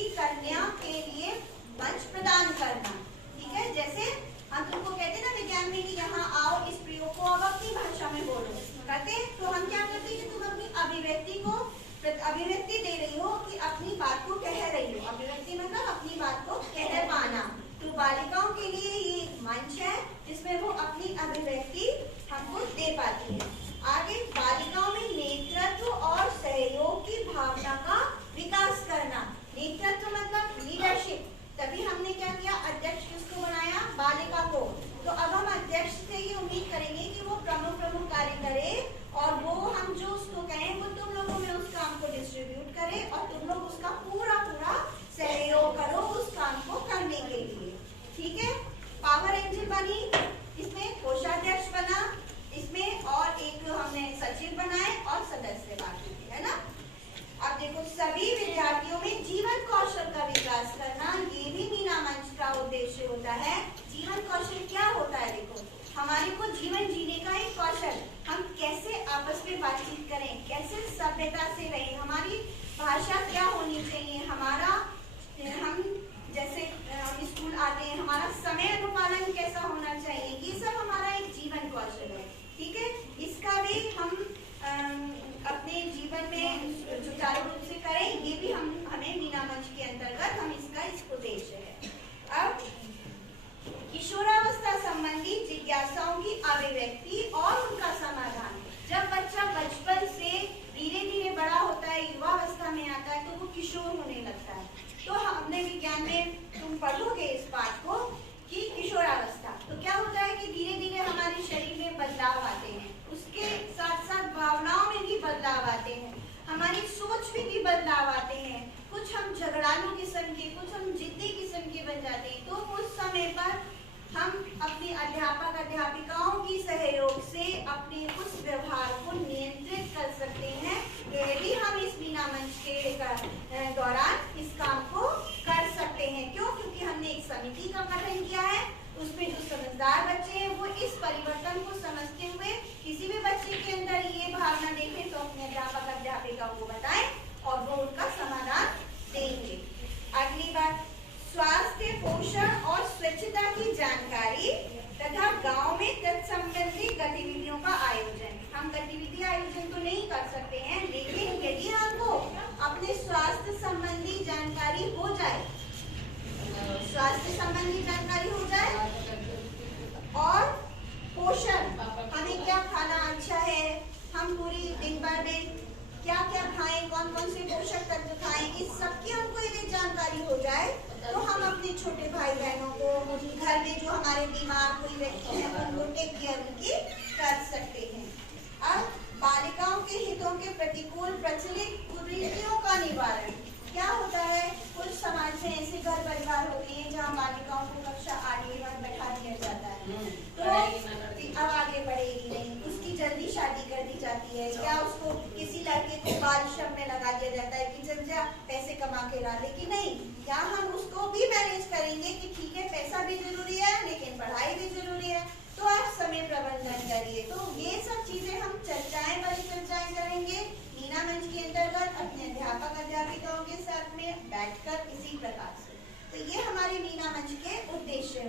अभिव्यक्ति करने के लिए मंच प्रदान करना। ठीक है, जैसे हम तुमको कहते हैं ना विज्ञान में कि यहाँ आओ, इस प्रयोग को अब अपनी भाषा में बोलो, कहते हैं तो हम क्या करते हैं कि तुम अपनी अभिव्यक्ति दे रही हो कि अपनी बात को कह रही हो। अभिव्यक्ति मतलब अपनी बात को कह पाना। तो बालिकाओं के लिए ये मंच है जिसमें वो अपनी अभिव्यक्ति हमको दे पाती है। आगे बालिकाओं में नेतृत्व और सहयोग की भावना का विकास करना। नेतृत्व मतलब लीडरशिप। तभी हमने क्या किया, अध्यक्ष किसको बनाया, बालिका को। तो अब हम अध्यक्ष से ये उम्मीद करेंगे कि वो प्रमुख कार्य करे और वो हम जो उसको कहें वो तुम लोगों में उस काम को डिस्ट्रीब्यूट करे और तुम लोग उसका पूरा सहयोग करो उस काम को करने के लिए। ठीक है, पावर एंजल बनी, इसमें कोषाध्यक्ष बना, इसमें और एक हमने सचिव बनाए और सदस्य बाकी, है ना। अब देखो, सभी विद्यार्थियों में जीवन कौशल का विकास करना, ये भी मीना मंच का उद्देश्य होता है। जीवन कौशल क्या होता है, देखो हमारे को जीवन जीने का एक कौशल, हम कैसे आपस में बातचीत करें, कैसे सभ्यता से रहें, हमारी भाषा क्या होनी चाहिए, हमारा हम जैसे हम स्कूल आते हैं हमारा समय अनुपालन कैसा होना चाहिए, ये सब हमारा एक जीवन कौशल है। ठीक है, इसका भी हम अपने जीवन में सुचारू रूप से करें, ये भी हमें मीना मंच के अंतर्गत हम इसका उद्देश्य है। अब किशोरावस्था संबंधी जिज्ञासाओं की अभिव्यक्ति और उनका समाधान। जब बच्चा बचपन से धीरे धीरे बड़ा होता है, युवावस्था में आता है, तो वो किशोर होने लगता है। तो हमने विज्ञान में तुम पढ़ोगे इस पाठ को कि किशोरावस्था, तो क्या होता है कि धीरे धीरे हमारे शरीर में बदलाव आते हैं, उसके साथ साथ भावनाओं में भी बदलाव आते हैं, हमारी सोच में भी बदलाव आते हैं, कुछ हम झगड़ालू किस्म के, कुछ हम जिद्दी किस्म के बन जाते हैं। तो उस समय पर हम अपने अध्यापक अध्यापिकाओं की सहयोग से अपने उस व्यवहार को नियंत्रित कर सकते हैं। ये भी हम इस मीना मंच के दौरान इस काम को कर सकते हैं। क्यों? क्योंकि हमने एक समिति का गठन किया है, उसमें जो समझदार बच्चे हैं वो इस परिवर्तन को समझते हुए किसी भी बच्चे के अंदर ये भावना देखें तो अपने अध्यापक अध्यापिका को बताएं और वो उनका समाधान देंगे। अगली बात, स्वास्थ्य, पोषण और स्वच्छता की जानकारी तथा गांव में तत्संबंधी गतिविधियों का आयोजन। हम गतिविधि आयोजन तो नहीं कर सकते हैं, लेकिन यदि हमको अपने स्वास्थ्य संबंधी जानकारी हो जाए, स्वास्थ्य संबंधी जानकारी हो जाए और पोषण, हमें क्या खाना अच्छा है, हम पूरी दिन भर में क्या क्या खाएं, कौन कौन से पोषक तत्व खाएं, इस सबकी हमको यदि जानकारी हो जाए तो हम अपने छोटे भाई बहनों को, घर में जो हमारे बीमार कोई व्यक्ति है उनको टेक केयर उनकी कर सकते हैं। अब बालिकाओं के हितों के प्रतिकूल प्रचलित कुरीतियों का निवारण। क्या होता है, कुछ समाज में ऐसे घर परिवार होते हैं जहाँ बालिकाओं को कक्षा 8वीं तक बैठा दिया जाता है, तो अब आगे बढ़ेगी नहीं, उसकी जल्दी शादी कर दी जाती है, या उसको किसी लड़के को बाल श्रम में लगा दिया जाता है कि चल जा पैसे कमा के ला, लेकिन नहीं, यहाँ हम उसको भी मैनेज करेंगे कि ठीक है पैसा भी जरूरी है लेकिन पढ़ाई भी जरूरी है, तो आप समय प्रबंधन करिए। तो ये सब चीजें हम बड़ी चर्चाएं करेंगे मीना मंच के अंतर्गत अपने अध्यापक अध्यापिकाओं के साथ में बैठकर इसी प्रकार से। तो ये हमारे मीना मंच के उद्देश्य